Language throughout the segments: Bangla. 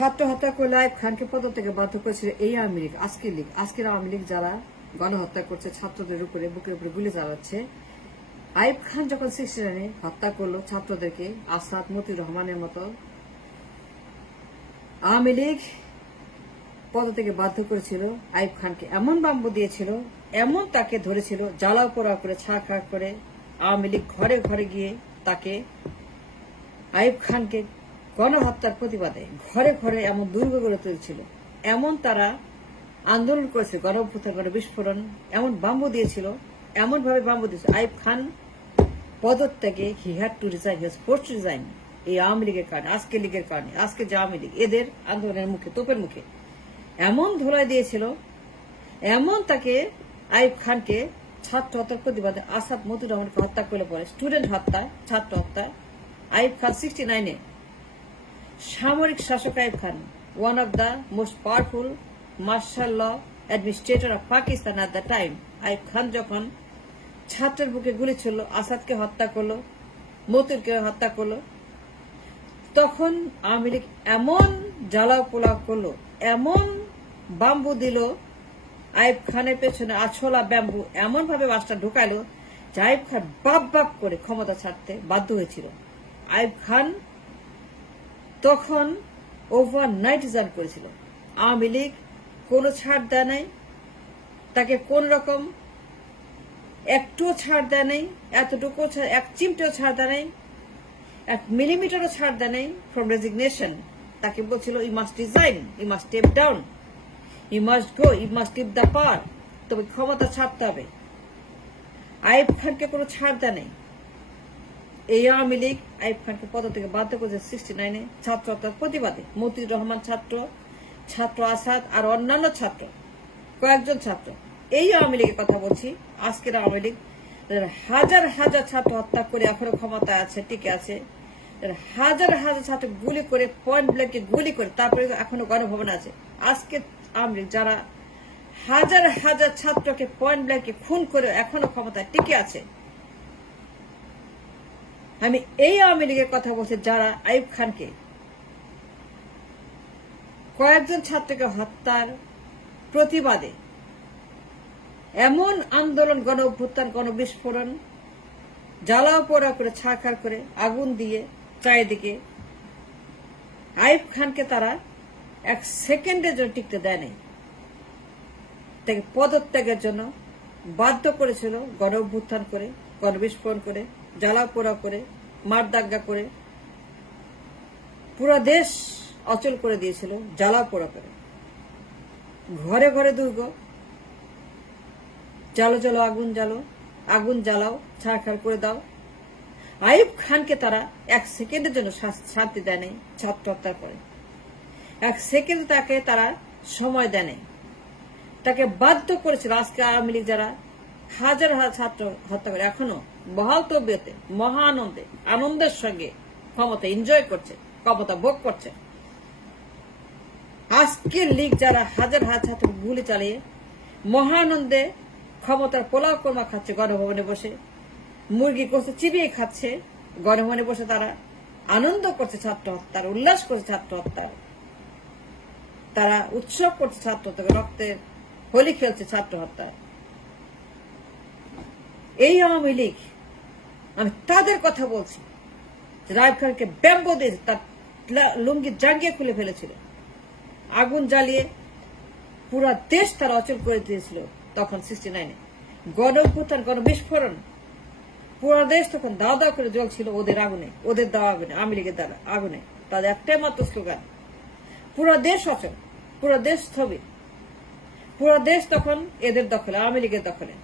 ছাত্র হত্যা করলে আইয়ুব খানকে পদত্যাগে বাধ্য করেছিল এই আওয়ামী লীগ, আজকের আওয়ামী লীগ যারা গণহত্যা করছে, ছাত্রদের উপরে বুকের উপরে গুলি চালাচ্ছে। আইয়ুব খান যখন 69 হত্যা করলো ছাত্রদেরকে, আসাদ, মতিউর রহমানের মতো, আওয়ামী লীগ পদত্যাগে বাধ্য করেছিল। আইয়ুব খানকে এমন বাম্বু দিয়েছিল, এমন তাকে ধরেছিল, জ্বালাও পোড়াও করে, ছাড় করে। আওয়ামী লীগ ঘরে ঘরে গিয়ে তাকে, আইয়ুব খানকে গণহত্যার প্রতিবাদে ঘরে ঘরে এমন দুর্গ গড়ে তুলছিল, এমন তারা আন্দোলন করেছে, গণঅভ্যুত্থান, গণবিস্ফোরণ, এমন বাম্বু দিয়েছিল, এমন ভাবে বাম্বু দিয়েছিল। আইয়ুব খান পদত্যাগে he had to resign, he was forced to resign. এই আওয়ামী লীগের কারণে, আজকে লীগের কারণে, আজকে যে আওয়ামী লীগ, এদের আন্দোলনের মুখে, তোপের মুখে এমন ধোলাই দিয়েছিল, এমন তাকে, আইয়ুব খানকে ছাত্র হত্যার প্রতিবাদে আসাদ, মতিউর রহমানকে হত্যা করলে পরে, স্টুডেন্ট হত্যা, ছাত্র হত্যা। আইয়ুব খান 69 সামরিক শাসক Ayub Khan, one of the most powerful martial law administrator of Pakistan at the time. Ayub Khan যখন ছাত্রের বুকে গুলি ছুড়ল, আসাদকে হত্যা করলো, মতিউরকে হত্যা করলো, তখন আওয়ামী লীগ এমন জ্বালাও পোলাও করলো, এমন বাম্বু দিল আইয়ুব খানের পেছনে, আছলা ব্যাম্বু এমন ভাবে বাসটা ঢুকাইলো যে আইয়ুব খান বাপ বাপ করে ক্ষমতা ছাড়তে বাধ্য হয়েছিল। আইয়ুব খান তখন ওভারনাইট রিজাইন করেছিল। আওয়ামী লীগ কোনো ছাড় দেয় নাই, তাকে কোন রকম একটুও ছাড় দেয় নাই, এতটুকু এক চিমটেও ছাড় দেয় নাই, 1 মিলিমিটারও ছাড় দেয় নাই ফ্রম রেজিগনেশন। তাকে বলছিল you must resign, you must step down, you must go, you must leave the power, তবে ক্ষমতা ছাড়তে হবে। আইয়ুব খানকে কোনো ছাড় দেয় নাই। এই আওয়ামী লীগ আইয়ুব খানকে পদত্যাগে বাধ্য করেছে 69 ছাত্র হত্যার প্রতিবাদে। মতিউর রহমান ছাত্র আসাদ আর অন্যান্য ছাত্র, কয়েকজন ছাত্র, এই আওয়ামী লীগের কথা বলছি। আজকের আওয়ামী লীগ হাজার হাজার ছাত্র হত্যা করে এখনো ক্ষমতায় আছে, টিকে আছে, হাজার হাজার ছাত্র গুলি করে, পয়েন্ট ব্ল্যাঙ্কে গুলি করে, তারপরে এখনো গণভবনে আছে। আজকে আওয়ামী লীগ যারা হাজার হাজার ছাত্রকে পয়েন্ট ব্ল্যাঙ্কে খুন করে এখনো ক্ষমতায় টিকে আছে, আমি এই আওয়ামী লীগের কথা বলছি যারা আইয়ুব খানকে, কয়েকজন ছাত্রকে হত্যার প্রতিবাদে এমন আন্দোলন, গণ অভ্যুত্থান, গণবিস্ফোরণ, জ্বালাও পোড়া করে, ছাড়খাড় করে, আগুন দিয়ে চারিদিকে, আইয়ুব খানকে তারা 1 সেকেন্ডের জন্য টিকতে দেয় নাই। তাকে পদত্যাগের জন্য বাধ্য করেছিল, গণ অভ্যুত্থান করে, গণবিস্ফোরণ করে, জ্বালাও পোড়া করে, মারদাঙ্গা করে, পুরো দেশ অচল করে দিয়েছিল, জ্বালাও পোড়া করে। ঘরে ঘরে দুর্গ, জ্বালো জ্বালো, আগুন জ্বালাও, ছাড়খাড় করে দাও। আইয়ুব খানকে তারা 1 সেকেন্ডের জন্য শান্তি দেয় নাই। ছাত্র হত্যার পরে 1 সেকেন্ড তাকে তারা সময় দেয় নাই, তাকে বাধ্য করেছিল। আজকে আওয়ামী লীগ যারা হাজার হাজার ছাত্র হত্যা করে এখনো বহাল তবিয়তে, মহা আনন্দে, আনন্দের সঙ্গে ক্ষমতা এনজয় করছে, ক্ষমতা ভোগ করছে। আজকের লীগ যারা হাজার হাজার ছাত্র গুলি চালিয়ে মহানন্দে ক্ষমতার পোলাও কোরমা খাচ্ছে, গণভবনে বসে মুরগি কষে চিবিয়ে খাচ্ছে, গণভবনে বসে তারা আনন্দ করছে ছাত্র হত্যার, উল্লাস করছে ছাত্র হত্যার, তারা উৎসব করছে ছাত্র হত্যাকে, রক্তের হোলি খেলছে ছাত্র হত্যায়। এই আওয়ামী লীগ, আমি তাদের কথা বলছি, আইয়ুব খানকে ব্যাম্বো দিয়ে তার লুঙ্গি জাঙ্গিয়ে খুলে ফেলেছিল, আগুন জ্বালিয়ে পুরা দেশ তারা অচল করে দিয়েছিল। তখন 69 গণ অভ্যুত্থান, গণবিস্ফোরণ, পুরা দেশ তখন দাও দাও করে জ্বলছিল ওদের আগুনে, ওদের দাও আগুনে, আওয়ামী লীগের দ্বারা আগুনে। তাদের একটাই মাত্র স্লোগান, পুরা দেশ অচল, পুরা দেশ স্থবির, পুরা দেশ তখন এদের দখলে, আওয়ামী লীগের দখলে।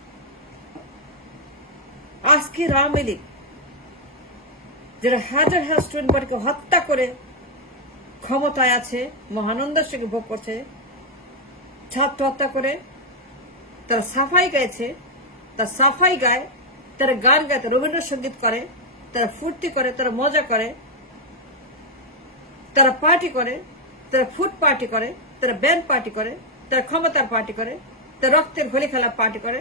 আজকের আওয়ামী লীগ যারা হাজার হাজার স্টুডেন্ট বডিকে হত্যা করে ক্ষমতায় আছে, মহানন্দের সঙ্গে ভোগ করছে, ছাত্র হত্যা করে, তারা সাফাই গাইছে, তারা সাফাই গায়, তারা গান গায়, তারা রবীন্দ্রসঙ্গীত করে, তারা ফুর্তি করে, তারা মজা করে, তারা পার্টি করে, তারা ফুড পার্টি করে, তারা ব্যান্ড পার্টি করে, তারা ক্ষমতার পার্টি করে, তারা রক্তের হোলি খেলা পার্টি করে,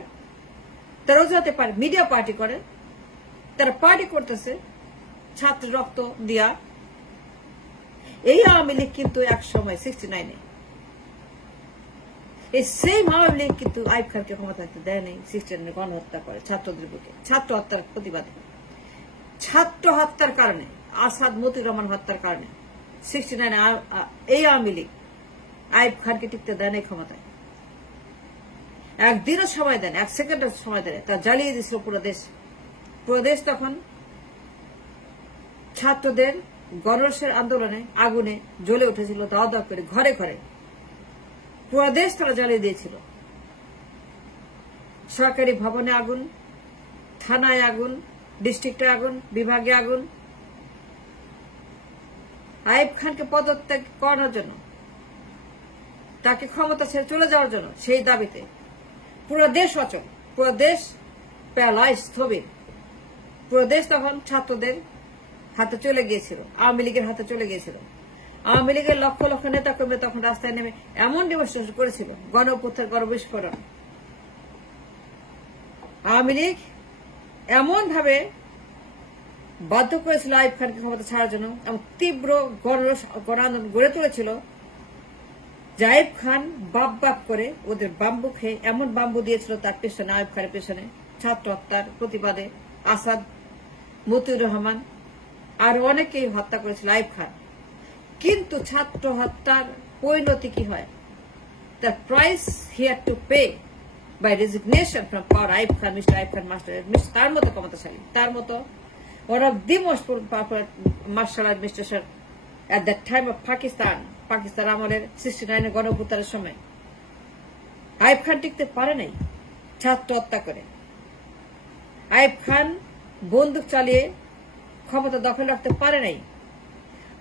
তারা অজুহাতে মিডিয়া পার্টি করে, তারা পার্টি করতেছে ছাত্র রক্ত দিয়া। এই আওয়ামী লীগ কিন্তু এক সময় 69-এ এই সেম আওয়ামী লীগ কিন্তু আইয়ুব খানকে ক্ষমতা দেয় নাই। 69-এ গণহত্যা করে ছাত্রদের বুকে, ছাত্র হত্যার প্রতিবাদে, ছাত্র হত্যার কারণে, আসাদ মতিউর রহমান হত্যার কারণে 69-এ এই আওয়ামী লীগ আইয়ুব খানকে টিকতে দেয় নাই ক্ষমতায়। একদিনও সময় দেন, এক সেকেন্ডের সময় দেন, তা জ্বালিয়ে দিয়েছিল পুরো দেশ। পুরো দেশ তখন ছাত্রদের গণরোষের আন্দোলনে আগুনে জ্বলে উঠেছিল, দাও দাও করে ঘরে ঘরে পুরো দেশ তারা জ্বালিয়ে দিয়েছিল। সরকারি ভবনে আগুন, থানায় আগুন, ডিস্ট্রিক্টে আগুন, বিভাগে আগুন। আইয়ুব খানকে পদত্যাগ করানোর জন্য, তাকে ক্ষমতা ছেড়ে চলে যাওয়ার জন্য, সেই দাবিতে পুরো দেশ অচল, পুরো দেশ প্যালায় স্থবির। পুরো দেশ তখন ছাত্রদের হাতে চলে গিয়েছিল, আওয়ামী লীগের হাতে চলে গিয়েছিল। আওয়ামী লীগের লক্ষ লক্ষ নেতা কর্মী তখন রাস্তায় নেমে এমন ডেমনস্ট্রেশন করেছিল, গণঅভ্যুত্থান, গণবিস্ফোরণ। আওয়ামী লীগ এমন ভাবে বাধ্য করেছিল আইয়ুব খানকে ক্ষমতা ছাড়ার জন্য, এবং তীব্র গণ আন্দোলন গড়ে তুলেছিল যে আইয়ুব খান বাপ বাপ করে ওদের বাম্বু খেয়ে এমন বাম্বু দিয়েছিল তার পেছনে, আইয়ুব খানের পেছনে, ছাত্র হত্যার প্রতিবাদে আসাদ, মতিউর রহমান আর অনেকেই হত্যা করেছিল আইয়ুব খান। কিন্তু ছাত্র হত্যার পরিণতি কি হয়? The price he had to pay by resignation from power. Ayub Khan, mister Ayub Khan master, তার মতো ক্ষমতাশালী, তার মতো one of the most popular martial administration at that time of Pakistan আমলের 69-এ গণঅভ্যুত্থানের সময় আইয়ুব খান টিকতে পারে নাই ছাত্র হত্যা করে। আইয়ুব খান বন্দুক চালিয়ে ক্ষমতা দখল রাখতে পারে নাই।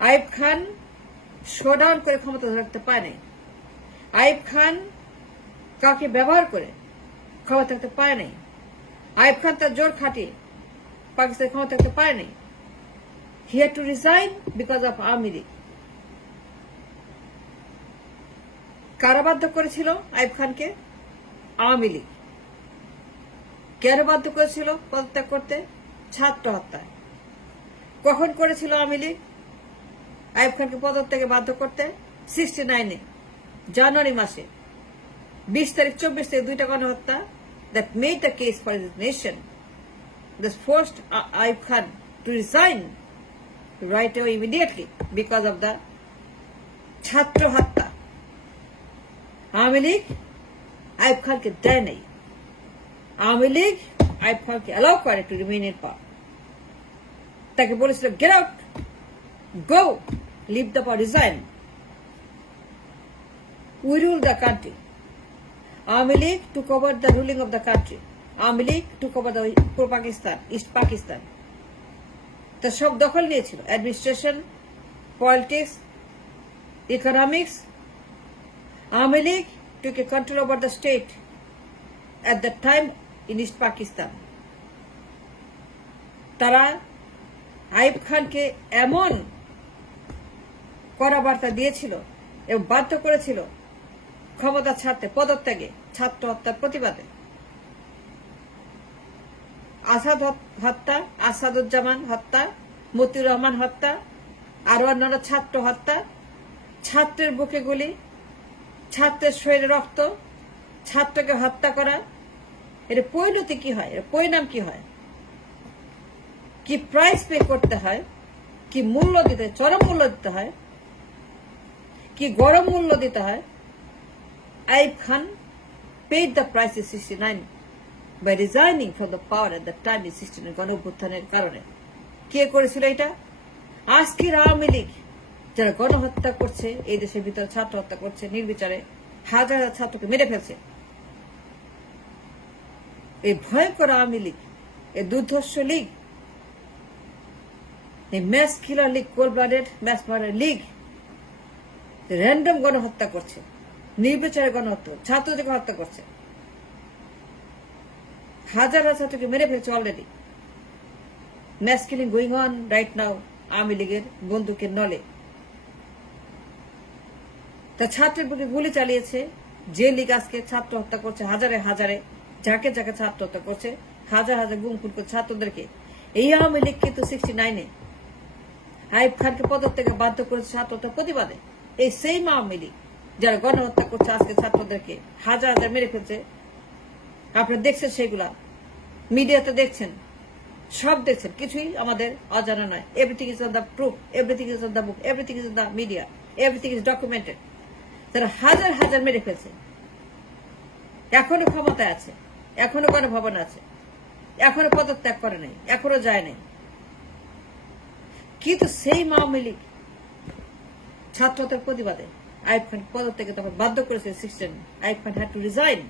আইয়ুব খান শোডাউন করে ক্ষমতা রাখতে পারে নাই। আইয়ুব খান কাউকে ব্যবহার করে ক্ষমতা রাখতে পারে নাই। আইয়ুব খান তার জোর খাটিয়ে পাকিস্তান ক্ষমতা রাখতে পারে নাই। হি had to resign because of Awami League. কারা বাধ্য করেছিল আইয়ুব খানকে? আওয়ামী লীগ। কেন বাধ্য করেছিল পদত্যাগ করতে? ছাত্র হত্যা। কখন করেছিল আওয়ামী লীগ আইয়ুব খানকে পদত্যাগে বাধ্য করতে? 69-এ জানুয়ারি মাসে 20 তারিখ, 24 তারিখ, 2টা গণহত্যা that made the case for resignation. This forced Ayyub Khan to resign right away immediately because of the ছাত্র হত্যা। আওয়ামী লীগ আইয়ুব খানকে দেয় নাই। আওয়ামী লীগ আইয়ুব খানকে অ্যালাউ করে টু রিমেইন ইন পাওয়ার। তাকে বলেছিল get out, go, leave the power, resign, we rule the country. Awami League took over the ruling of the country. Awami League took over the Pakistan, East Pakistan. তা সব দখল নিয়েছিল, administration, politics, economics. Awami League took a control over the state at that time in East Pakistan. তারা আইয়ুব খানকে এমন কড়া বার্তা দিয়েছিল এবং বাধ্য করেছিল ক্ষমতা ছাড়তে, পদত্যাগে, ছাত্র হত্যার প্রতিবাদে। আসাদ হত্যা, আসাদুজ্জামান হত্যা, মতিউর রহমান হত্যা, আরো অন্যান্য ছাত্র হত্যা, ছাত্রের বুকে গুলি, ছাত্রের শরীরে রক্ত, ছাত্রকে হত্যা করা। এর পরিণতি কি হয়? এর পরিণাম কি হয়? কি প্রাইস পে করতে হয়? কি মূল্য দিতে হয়? চরম মূল্য দিতে হয়, কি গরম মূল্য দিতে হয়? Ayub Khan paid the price in 69 by resigning from the power at the time in 69 গণঅভ্যুত্থানের কারণে। কে করেছিল এটা? আজকের আওয়ামী লীগ যারা গণহত্যা করছে, এই দেশের ভিতরে ছাত্র হত্যা করছে নির্বিচারে, হাজার হাজার ছাত্রকে মেরে ফেলছে। এই ভয়ঙ্কর আওয়ামী লীগ, এই দুর্ধর্ষ লীগ, এই mass killer league, cold blooded mass murder league random গণহত্যা করছে, নির্বিচারে গণহত্যা, ছাত্রদেরকে হত্যা করছে, হাজার হাজার ছাত্রকে মেরে ফেলছে already. Mass killing going on right now Awami লীগের বন্দুকের নলে। তা ছাত্রের বুকে গুলি চালিয়েছে যে লীগ আজকে ছাত্র হত্যা করছে, হাজারে হাজারে, যাকে যাকে ছাত্র হত্যা করছে, হাজার হাজার গুম খুন করছে ছাত্রদেরকে। এই আওয়ামী লীগ কিন্তু 69-এ আইয়ুব খানকে পদত্যাগে বাধ্য করেছে ছাত্রদের প্রতিবাদে। এই সেই আওয়ামী লীগ যারা গণহত্যা করছে আজকে ছাত্রদেরকে হাজার হাজার মেরে ফেলছে, আপনারা দেখছেন, সেগুলা মিডিয়াতে দেখছেন, সব দেখছেন, কিছুই আমাদের অজানা নয়। Everything is on the proof, everything is on the book, everything is on the media, everything is documented. তারা হাজার হাজার মেরে ফেলছে, এখনো ক্ষমতায় আছে, এখনো গণভবন আছে, এখনো পদত্যাগ করে নাই, এখনো যায় নাই। কিন্তু সেই আওয়ামী লীগ ছাত্রদের প্রতিবাদে আইয়ুব খান পদত্যাগে তখন বাধ্য করেছে। Ayub Khan had to resign,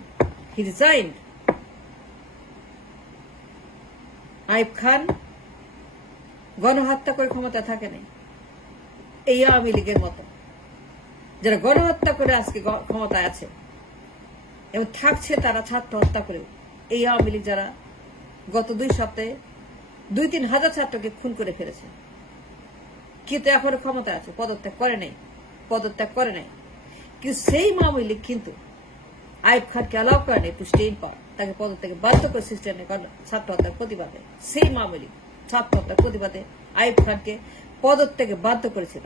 he resigned. Ayub Khan গণহত্যা করে ক্ষমতা থাকে নাই। এই আওয়ামী লীগের মতো যারা গণহত্যা করে আজকে ক্ষমতায় আছে এবং থাকছে, তারা ছাত্র হত্যা করে। এই আওয়ামী লীগ যারা গত 2 সপ্তাহে 2-3 হাজার ছাত্রকে খুন করে ফেলেছে, কিন্তু এখনো ক্ষমতায় আছে, পদত্যাগ করে নাই, পদত্যাগ করে নাই। কিন্তু সেই আওয়ামী লীগ কিন্তু আইয়ুব খানকে অ্যালাউ করে নাই টু স্টে ইন পাওয়ার, তাকে পদত্যাগে বাধ্য করে ছাত্র হত্যার প্রতিবাদে। সেই আওয়ামী লীগ ছাত্র হত্যার প্রতিবাদে আইয়ুব খানকে পদত্যাগে বাধ্য করেছিল।